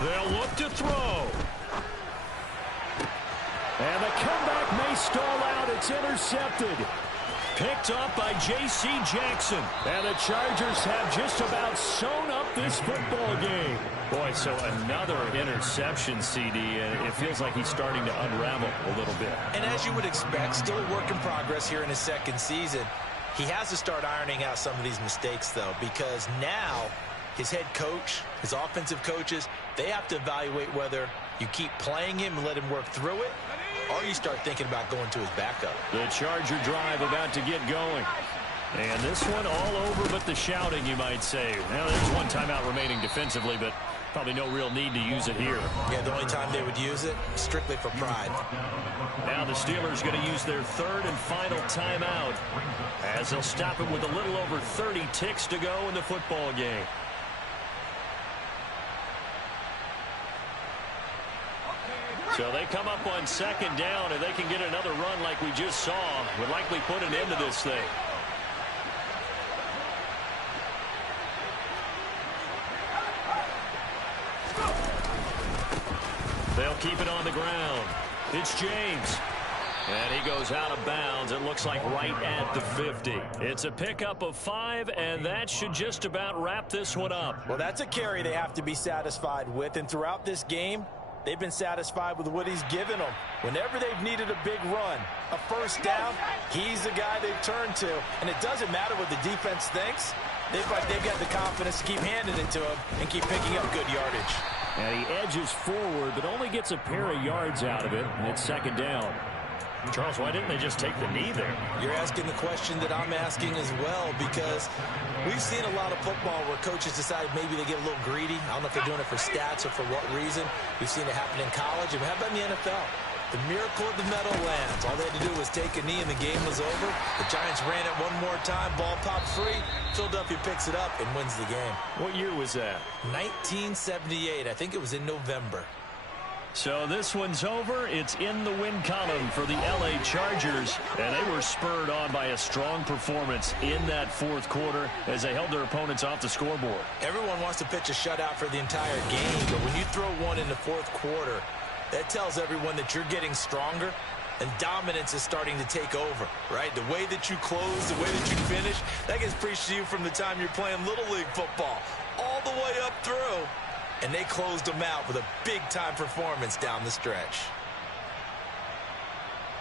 They'll look to throw. And the comeback may stall out. It's intercepted. Picked up by J.C. Jackson. And the Chargers have just about sewn up this football game. Boy, so another interception, CD, and it feels like he's starting to unravel a little bit. And as you would expect, still a work in progress here in his second season. He has to start ironing out some of these mistakes, though, because now his head coach, his offensive coaches, they have to evaluate whether you keep playing him and let him work through it, or you start thinking about going to his backup. The Charger drive about to get going. And this one all over but the shouting, you might say. Now, there's one timeout remaining defensively, but probably no real need to use it here. Yeah, the only time they would use it, strictly for pride. Now the Steelers going to use their third and final timeout as they'll stop it with a little over 30 ticks to go in the football game. So they come up on second down, and they can get another run like we just saw. Would likely put an end to this thing. They'll keep it on the ground. It's James. And he goes out of bounds. It looks like right at the 50. It's a pickup of 5, and that should just about wrap this one up. Well, that's a carry they have to be satisfied with, and throughout this game, they've been satisfied with what he's given them. Whenever they've needed a big run, a first down, he's the guy they've turned to. And it doesn't matter what the defense thinks. They've got the confidence to keep handing it to him and keep picking up good yardage. And he edges forward, but only gets a pair of yards out of it, and it's second down. Charles, why didn't they just take the knee there? You're asking the question that I'm asking as well, because we've seen a lot of football where coaches decide maybe they get a little greedy. I don't know if they're doing it for stats or for what reason. We've seen it happen in college. And how about in the NFL? The miracle of the Meadowlands. All they had to do was take a knee and the game was over. The Giants ran it one more time. Ball popped free. Philadelphia picks it up and wins the game. What year was that? 1978. I think it was in November. So this one's over. It's in the win column for the L.A. Chargers. And they were spurred on by a strong performance in that fourth quarter as they held their opponents off the scoreboard. Everyone wants to pitch a shutout for the entire game, but when you throw one in the fourth quarter, that tells everyone that you're getting stronger and dominance is starting to take over, right? The way that you close, the way that you finish, that gets preached to you from the time you're playing Little League football all the way up through. And they closed them out with a big-time performance down the stretch.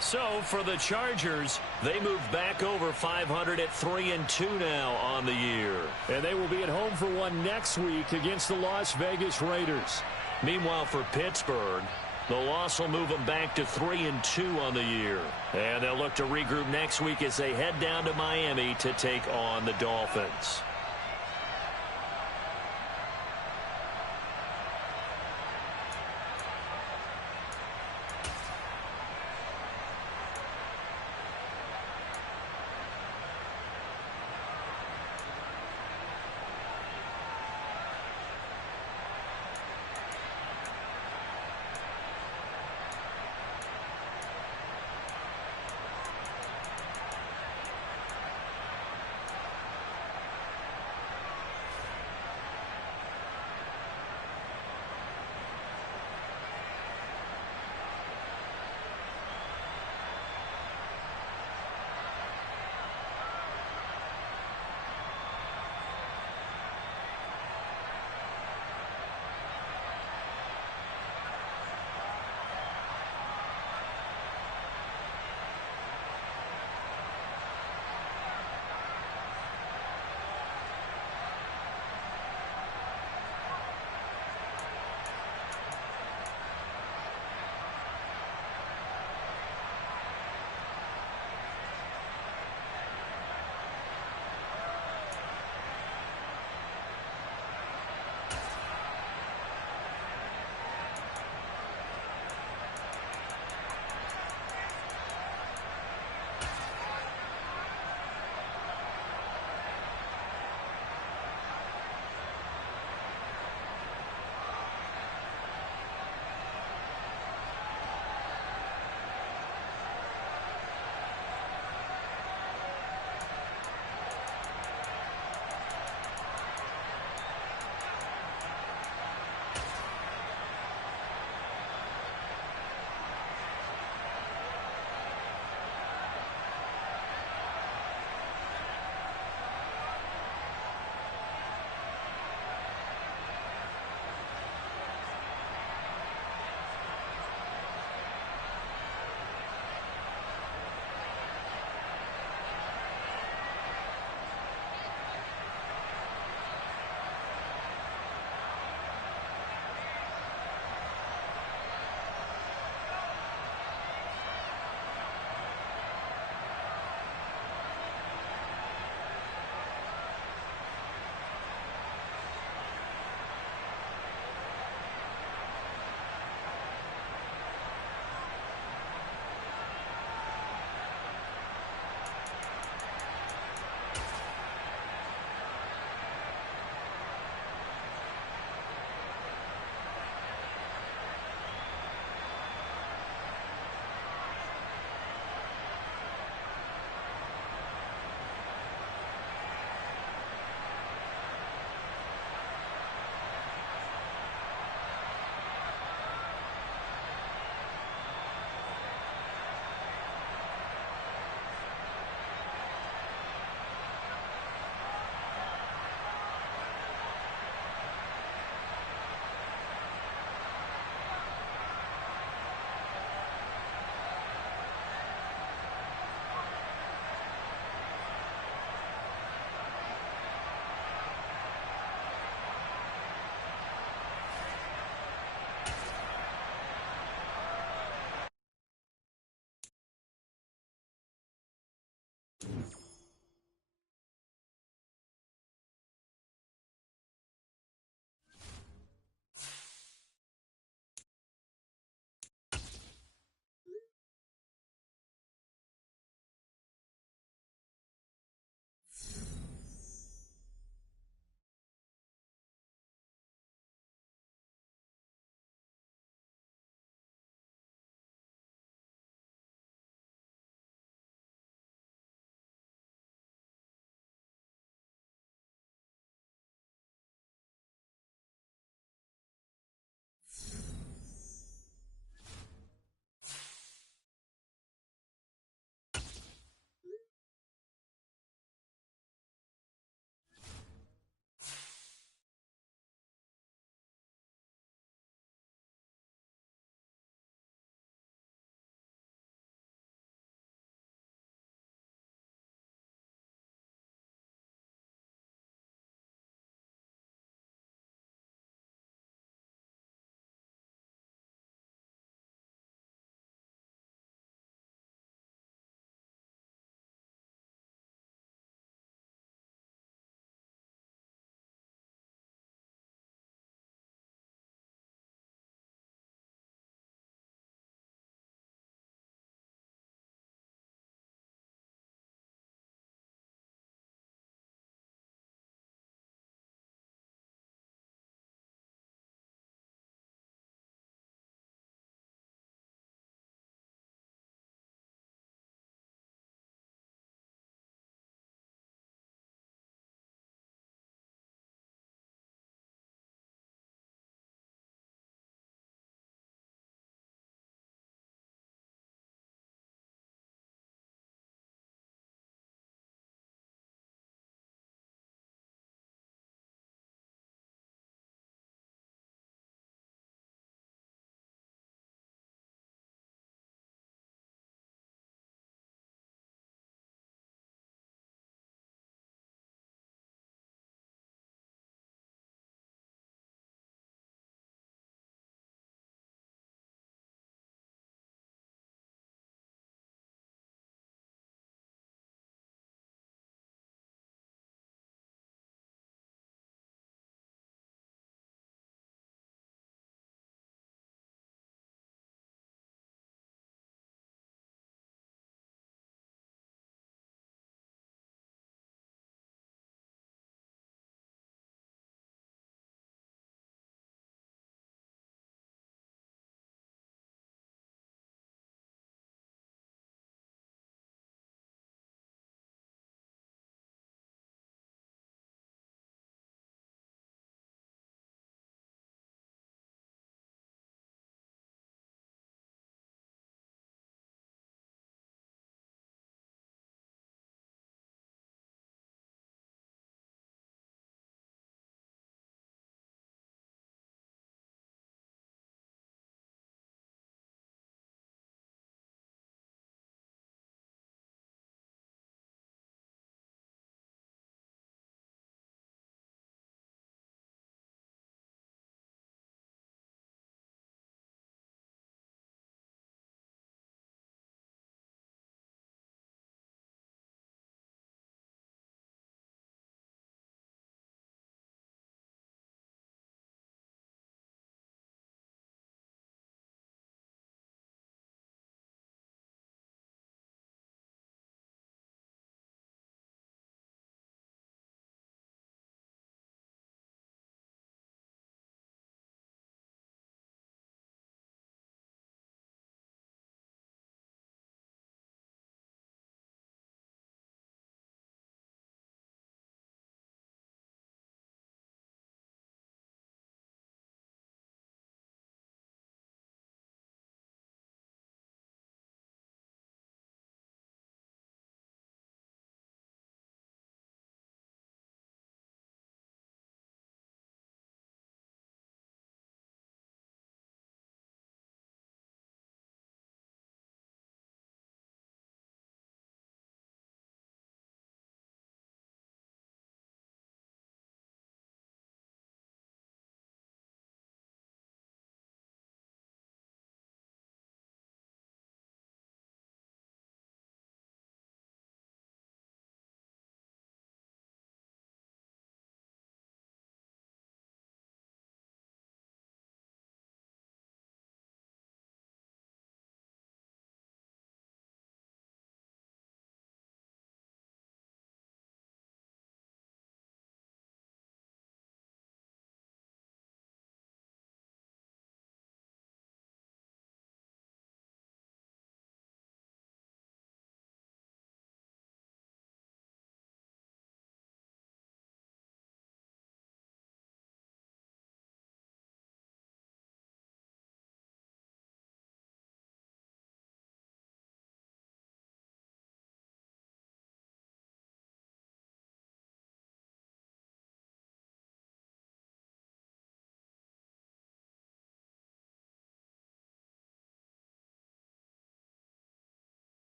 So for the Chargers, they move back over 500 at 3-2 now on the year. And they will be at home for one next week against the Las Vegas Raiders. Meanwhile, for Pittsburgh, the loss will move them back to 3-2 on the year. And they'll look to regroup next week as they head down to Miami to take on the Dolphins.